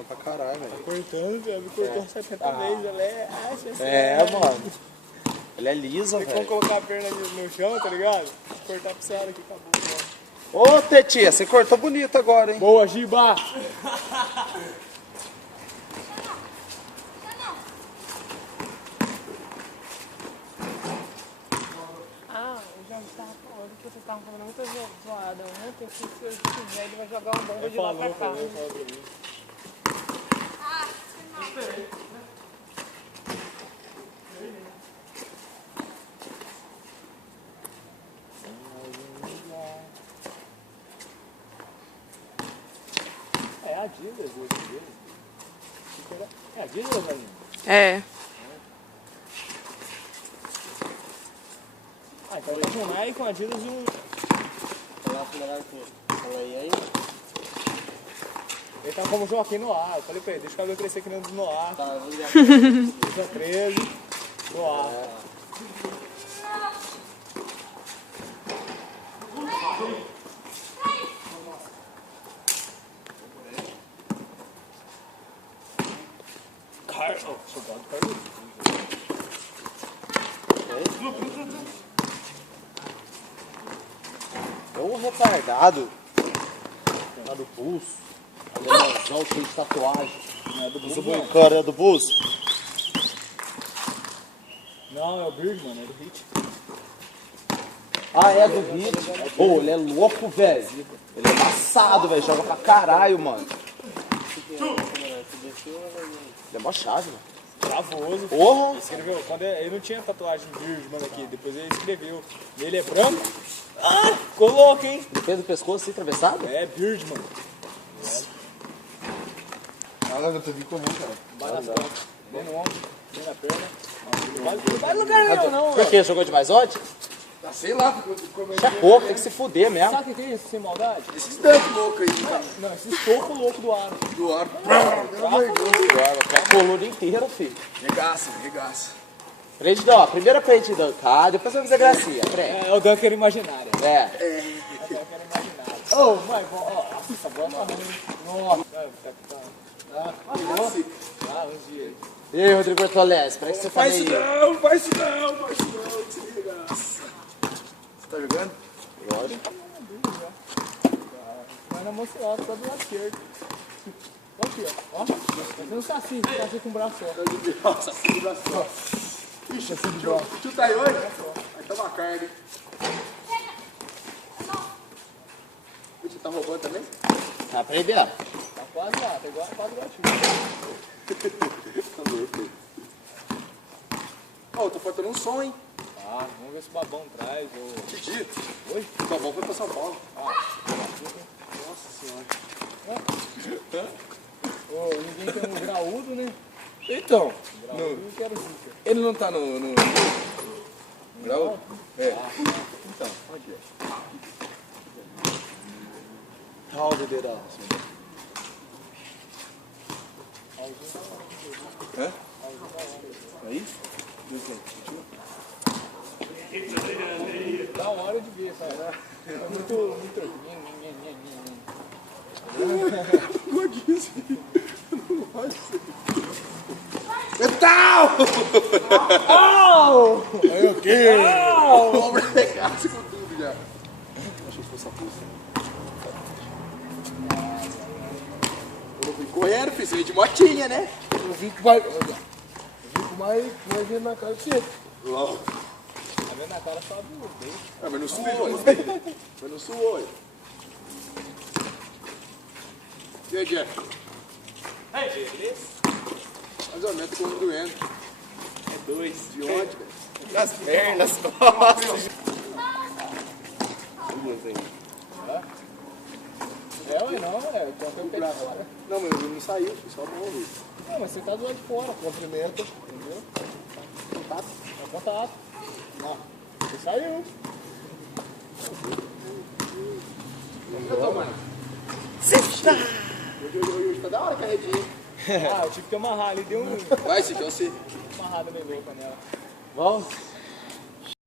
cortando pra caralho, velho. Tá cortando, velho. Me cortou 70 vezes. Ela Mano. Ele é liso, velho. Tem como colocar a perna no chão, tá ligado? Cortar pro céu aqui, acabou. Ô, Tetinha, você cortou bonito agora, hein? Boa, Giba! Eu já estava falando que vocês estavam fazendo muita zoada ontem, que se eu quiser ele vai jogar um bomba de lá pra cá. Esperei. É a Adidas hoje em dia. É a Adidas, Rosalinho? É. Ah, então tá com Nike, com Adidas e um... Ele tá como Joaquim Noah. Eu falei pra ele, deixa o cabelo crescer que nem o do Noah. Tá, vamos ver. Deixa 13. Noah. Soldado Carlos. É um retardado. Lá do pulso. Alemãozão cheio de tatuagem. Não é do Bulls, O cara é do Bulls? não, é o Birdman, é do Hit. Ah, é do Hit. Pô, ele é louco, velho. Ele é embaçado, velho. Joga pra caralho, mano. Ele é mó chave, mano. Travoso. Porra! Escreveu, quando ele não tinha tatuagem Birdman aqui, depois ele escreveu. Ele é branco. Ah, ficou louco, hein? Ele fez o pescoço assim, atravessado? É, Birdman. Eu tô vindo correndo, cara. Vai nas costas, bem no ombro, bem na perna. Não vai lugar nenhum, não. Por quê? Jogou demais ontem? Ah, sei lá, Chapou, tem que se fuder mesmo. Sabe o que é isso, sem maldade? esses tantos loucos aí, Não, esses tocos loucos do ar. do ar. Pelo amor de Deus. A coluna inteira, filho. Regaça, regaça. Prende, ó, primeiro aprende a dançar, depois vai fazer gracinha. Aprende. É o Dunker imaginário. É. É o Dunker imaginário. Ô, vai, ó, essa bola tá ruim. Nossa, vai, capitão. Ah, uns dias. E aí, Rodrigo Bertolés, parece que você tá meio... Faz isso não, se regaça. Você tá jogando? Lógico. Vai na mocilada, tá do lado esquerdo. Ó aqui, ó. Fazendo um saci com o braço só. Nossa, assim, braço. Ixi, assim de braço. Chuta aí hoje? Vai tomar carne. Você tá roubando também? Tá aprendendo. Tá quase lá, tá igual quase igual Tá louco. Ó, eu tô faltando um som, hein? Ah, vamos ver se o Babão traz. Ou... Titi. Oi? Tá bom, foi pra São Paulo. Nossa senhora. Ô, ninguém tem um graúdo, né? Então, Graúdo não quero zica. ele não tá no grau? É. Então, onde é? Tal, liderança. É? Aí? Da hora de ver, sabe? É muito... Gordinho assim. Metal! Aí o quê? Vamos brecar com tudo já. Achei que fosse a pulsa. Eu fui correndo, fiz de motinha, né? Eu vi que vai. Eu vi com mais vendo na cara de você. Tá vendo na cara só do beijo. Ah, mas não suou, mas não suou. E aí, Jeff? Beleza? Mais ou menos, tô doendo. É 2. De onde, cara? Nas pernas, nossa. É ou não, é? Então foi o pé de fora. Não, mas ele não saiu, foi só a mão ali. Não, mas você tá do lado de fora. Cumprimenta, entendeu? Contato. É contato. Não. Você saiu. Então, mano. Hoje tá da hora, carredinha. Ah, eu tive que amarrar ali, deu um... Vai, Cid, você. amarrada meio louca nela. Vamos?